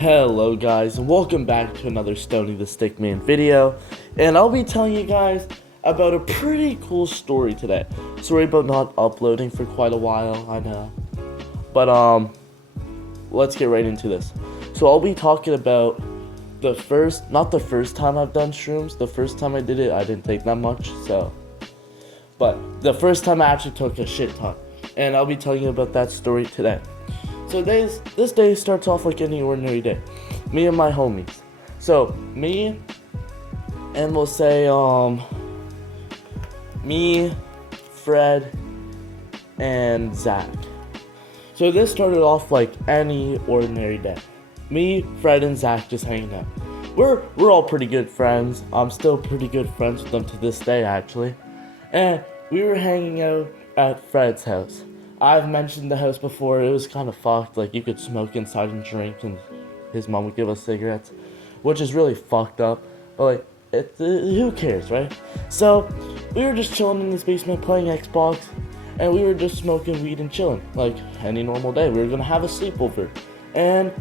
Hello guys, and welcome back to another Stony the Stickman video. And I'll be telling you guys about a pretty cool story today. Sorry about not uploading for quite a while, I know. But let's get right into this. So I'll be talking about not the first time I've done shrooms. The first time I did it, I didn't take that much, but the first time I actually took a shit ton. And I'll be telling you about that story today. So this day starts off like any ordinary day. Me and my homies. So me and we'll say me, Fred, and Zach. So this started off like any ordinary day. Me, Fred, and Zach just hanging out. We're all pretty good friends. I'm still pretty good friends with them to this day actually. And we were hanging out at Fred's house. I've mentioned the house before. It was kind of fucked. Like, you could smoke inside and drink, and his mom would give us cigarettes, which is really fucked up. But like, who cares, right? So we were just chilling in his basement playing Xbox, and we were just smoking weed and chilling like any normal day. We were gonna have a sleepover, and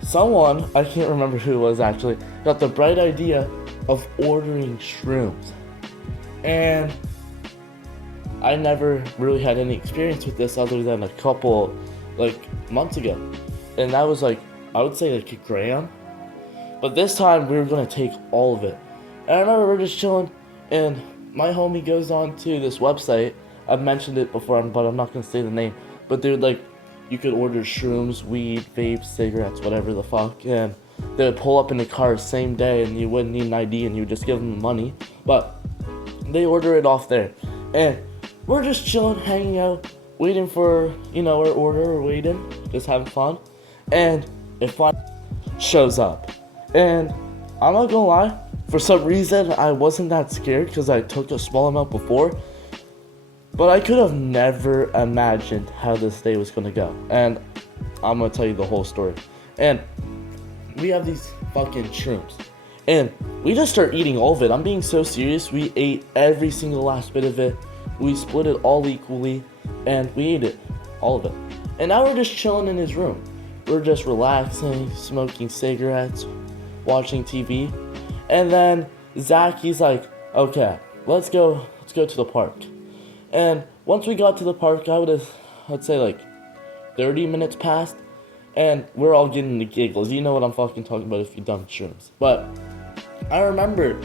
someone, I can't remember who it was actually, got the bright idea of ordering shrooms, and I never really had any experience with this other than a couple, months ago. And that was I would say a gram. But this time, we were gonna take all of it. And I remember we're just chilling, and my homie goes on to this website. I've mentioned it before, but I'm not gonna say the name. But they're you could order shrooms, weed, vapes, cigarettes, whatever the fuck. And they would pull up in the car same day, and you wouldn't need an ID, and you would just give them the money. But they order it off there. And we're just chilling, hanging out, waiting for, our order, or waiting, just having fun. And it finally shows up. And I'm not gonna lie, for some reason, I wasn't that scared because I took a small amount before. But I could have never imagined how this day was gonna go. And I'm gonna tell you the whole story. And we have these fucking shrooms. And we just start eating all of it. I'm being so serious. We ate every single last bit of it. We split it all equally, and we ate it, all of it. And now we're just chilling in his room. We're just relaxing, smoking cigarettes, watching TV. And then Zach, he's like, okay, let's go to the park. And once we got to the park, I'd say 30 minutes passed, and we're all getting the giggles. You know what I'm fucking talking about if you've done shrooms. But I remember,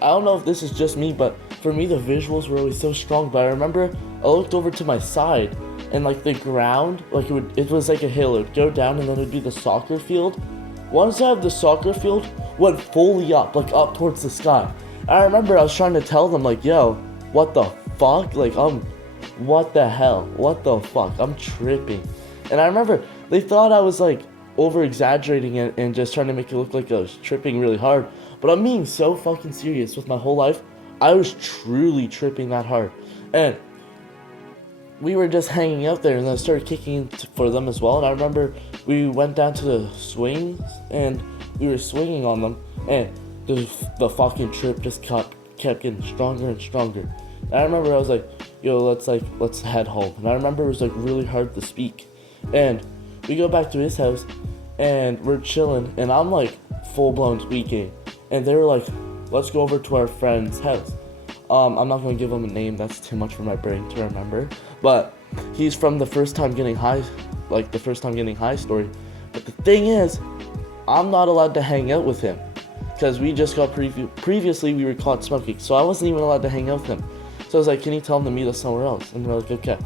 I don't know if this is just me, but for me the visuals were always so strong. But I remember I looked over to my side, and the ground, it was like a hill. It would go down, and then it would be the soccer field. One side of the soccer field went fully up, up towards the sky. I remember I was trying to tell them yo, what the fuck? What the hell? What the fuck? I'm tripping. And I remember they thought I was over exaggerating it and just trying to make it look like I was tripping really hard. But I'm being so fucking serious with my whole life. I was truly tripping that hard. And we were just hanging out there, and I started kicking for them as well. And I remember we went down to the swings, and we were swinging on them, and the fucking trip just kept getting stronger and stronger. And I remember I was like, yo, let's head home. And I remember it was really hard to speak. And we go back to his house, and we're chilling, and I'm full-blown tweaking. And they were like, let's go over to our friend's house. I'm not gonna give him a name, that's too much for my brain to remember. But he's from the first time getting high, story. But the thing is, I'm not allowed to hang out with him. Because we just got previously we were caught smoking, so I wasn't even allowed to hang out with him. So I was like, can you tell him to meet us somewhere else? And they're like, okay.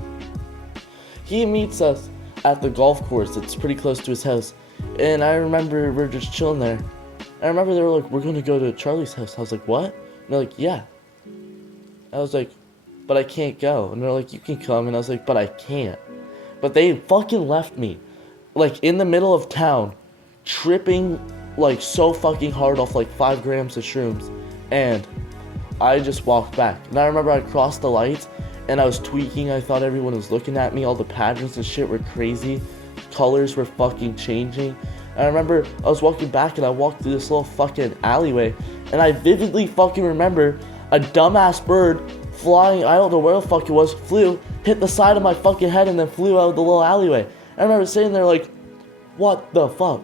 He meets us at the golf course. It's pretty close to his house. And I remember we're just chilling there. I remember they were like, we're gonna go to Charlie's house. I was like, what? And they're like, yeah. I was like, but I can't go. And they're like, you can come. And I was like, but I can't. But they fucking left me, in the middle of town, tripping, so fucking hard off 5 grams of shrooms. And I just walked back. And I remember I crossed the lights, and I was tweaking. I thought everyone was looking at me. All the patterns and shit were crazy. Colors were fucking changing. And I remember I was walking back, and I walked through this little fucking alleyway, and I vividly fucking remember a dumbass bird flying, I don't know where the fuck it was, flew, hit the side of my fucking head, and then flew out of the little alleyway. I remember sitting there what the fuck?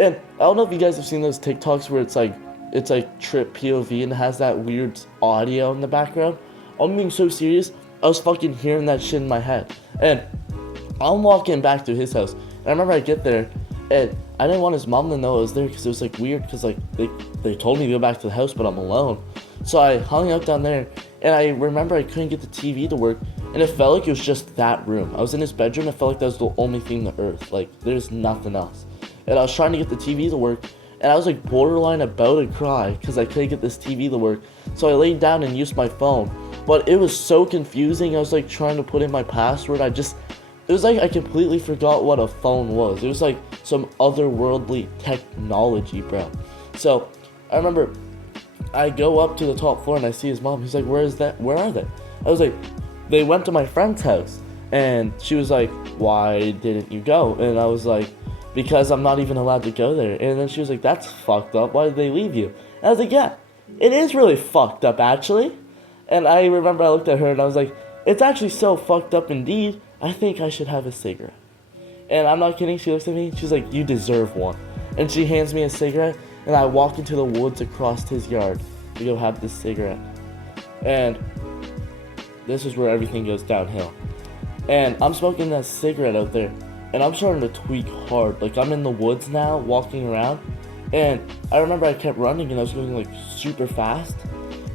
And I don't know if you guys have seen those TikToks where it's like trip POV and it has that weird audio in the background. I'm being so serious, I was fucking hearing that shit in my head. And I'm walking back to his house, and I remember I get there, and I didn't want his mom to know I was there because it was like weird, because like they told me to go back to the house, but I'm alone. So I hung out down there, and I remember I couldn't get the TV to work, and it felt like it was just that room. I was in his bedroom, it felt like that was the only thing on earth. Like, there's nothing else. And I was trying to get the TV to work, and I was like borderline about to cry because I couldn't get this TV to work. So I laid down and used my phone, but it was so confusing. I was like trying to put in my password. It was like I completely forgot what a phone was. It was like some otherworldly technology, bro. So I remember I go up to the top floor and I see his mom. He's like, where are they? I was like, they went to my friend's house. And she was like, why didn't you go? And I was like, because I'm not even allowed to go there. And then she was like, that's fucked up. Why did they leave you? And I was like, yeah, it is really fucked up, actually. And I remember I looked at her and I was like, it's actually so fucked up indeed. I think I should have a cigarette. And I'm not kidding. She looks at me. She's like, you deserve one. And she hands me a cigarette. And I walk into the woods across his yard to go have this cigarette. And this is where everything goes downhill. And I'm smoking that cigarette out there, and I'm starting to tweak hard. Like, I'm in the woods now, walking around, and I remember I kept running, and I was going, like, super fast,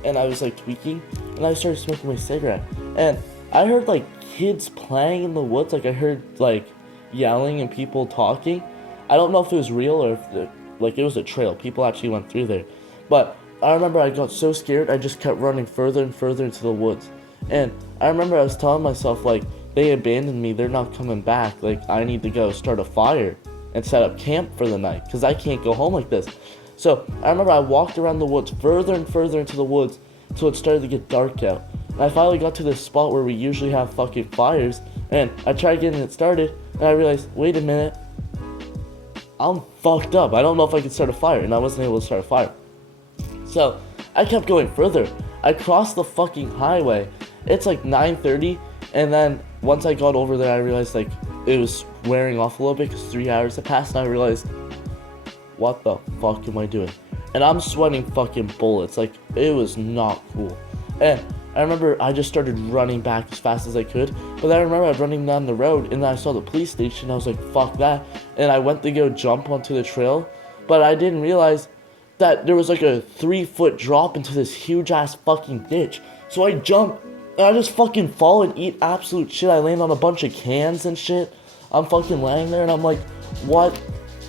and I was, like, tweaking, and I started smoking my cigarette. And I heard, like, kids playing in the woods. Like, I heard, like, yelling and people talking. I don't know if it was real or if, it was a trail. People actually went through there. But I remember I got so scared, I just kept running further and further into the woods. And I remember I was telling myself, like, they abandoned me, they're not coming back. Like, I need to go start a fire and set up camp for the night, because I can't go home like this. So I remember I walked around the woods further and further into the woods until it started to get dark out. And I finally got to this spot where we usually have fucking fires, and I tried getting it started, and I realized, wait a minute, I'm fucked up. I don't know if I can start a fire, and I wasn't able to start a fire. So I kept going further. I crossed the fucking highway. It's like 9:30, and then once I got over there, I realized, like, it was wearing off a little bit because 3 hours had passed, and I realized, what the fuck am I doing? And I'm sweating fucking bullets. Like, it was not cool. And I remember I just started running back as fast as I could, but then I remember I was running down the road, and then I saw the police station. I was like, fuck that. And I went to go jump onto the trail, but I didn't realize that there was like a 3-foot drop into this huge ass fucking ditch. So I jump, and I just fucking fall and eat absolute shit. I land on a bunch of cans and shit. I'm fucking laying there, and I'm like, what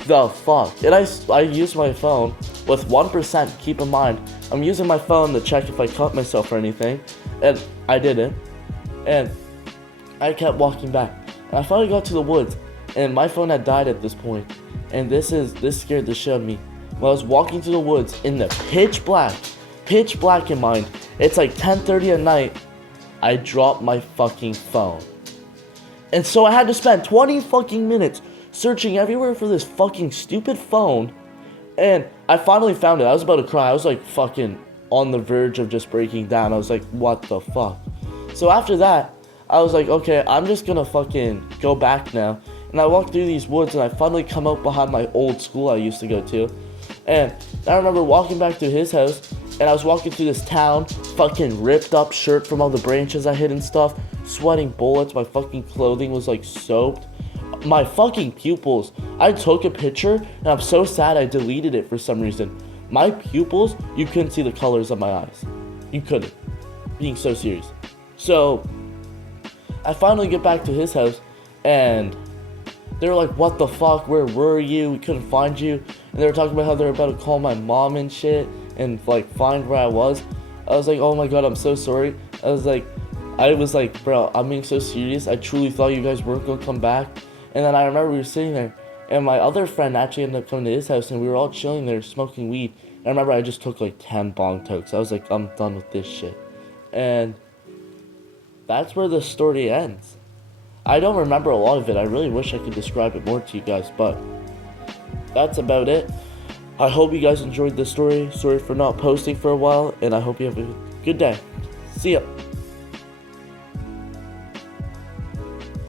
the fuck? And I used my phone with 1%. Keep in mind, I'm using my phone to check if I cut myself or anything, and I didn't. And I kept walking back, and I finally got to the woods, and my phone had died at this point. And this scared the shit out of me. When I was walking through the woods in the pitch black in mind, it's like 10:30 at night, I dropped my fucking phone. And so I had to spend 20 fucking minutes searching everywhere for this fucking stupid phone. And I finally found it. I was about to cry. I was like fucking on the verge of just breaking down. I was like, what the fuck? So after that, I was like, okay, I'm just gonna fucking go back now. And I walked through these woods, and I finally come out behind my old school I used to go to. And I remember walking back to his house, and I was walking through this town, fucking ripped up shirt from all the branches I hit and stuff, sweating bullets. My fucking clothing was like soaked. My fucking pupils, I took a picture, and I'm so sad I deleted it for some reason. My pupils, you couldn't see the colors of my eyes. You couldn't. Being so serious. So I finally get back to his house, and they were like, what the fuck, where were you? We couldn't find you. And they were talking about how they were about to call my mom and shit and like find where I was. I was like, oh my god, I'm so sorry. I was like, bro, I'm being so serious. I truly thought you guys weren't gonna come back. And then I remember we were sitting there, and my other friend actually ended up coming to his house, and we were all chilling there smoking weed. And I remember I just took like 10 bong tokes. I was like, I'm done with this shit. And that's where the story ends. I don't remember a lot of it. I really wish I could describe it more to you guys, but that's about it. I hope you guys enjoyed this story. Sorry for not posting for a while, and I hope you have a good day. See ya.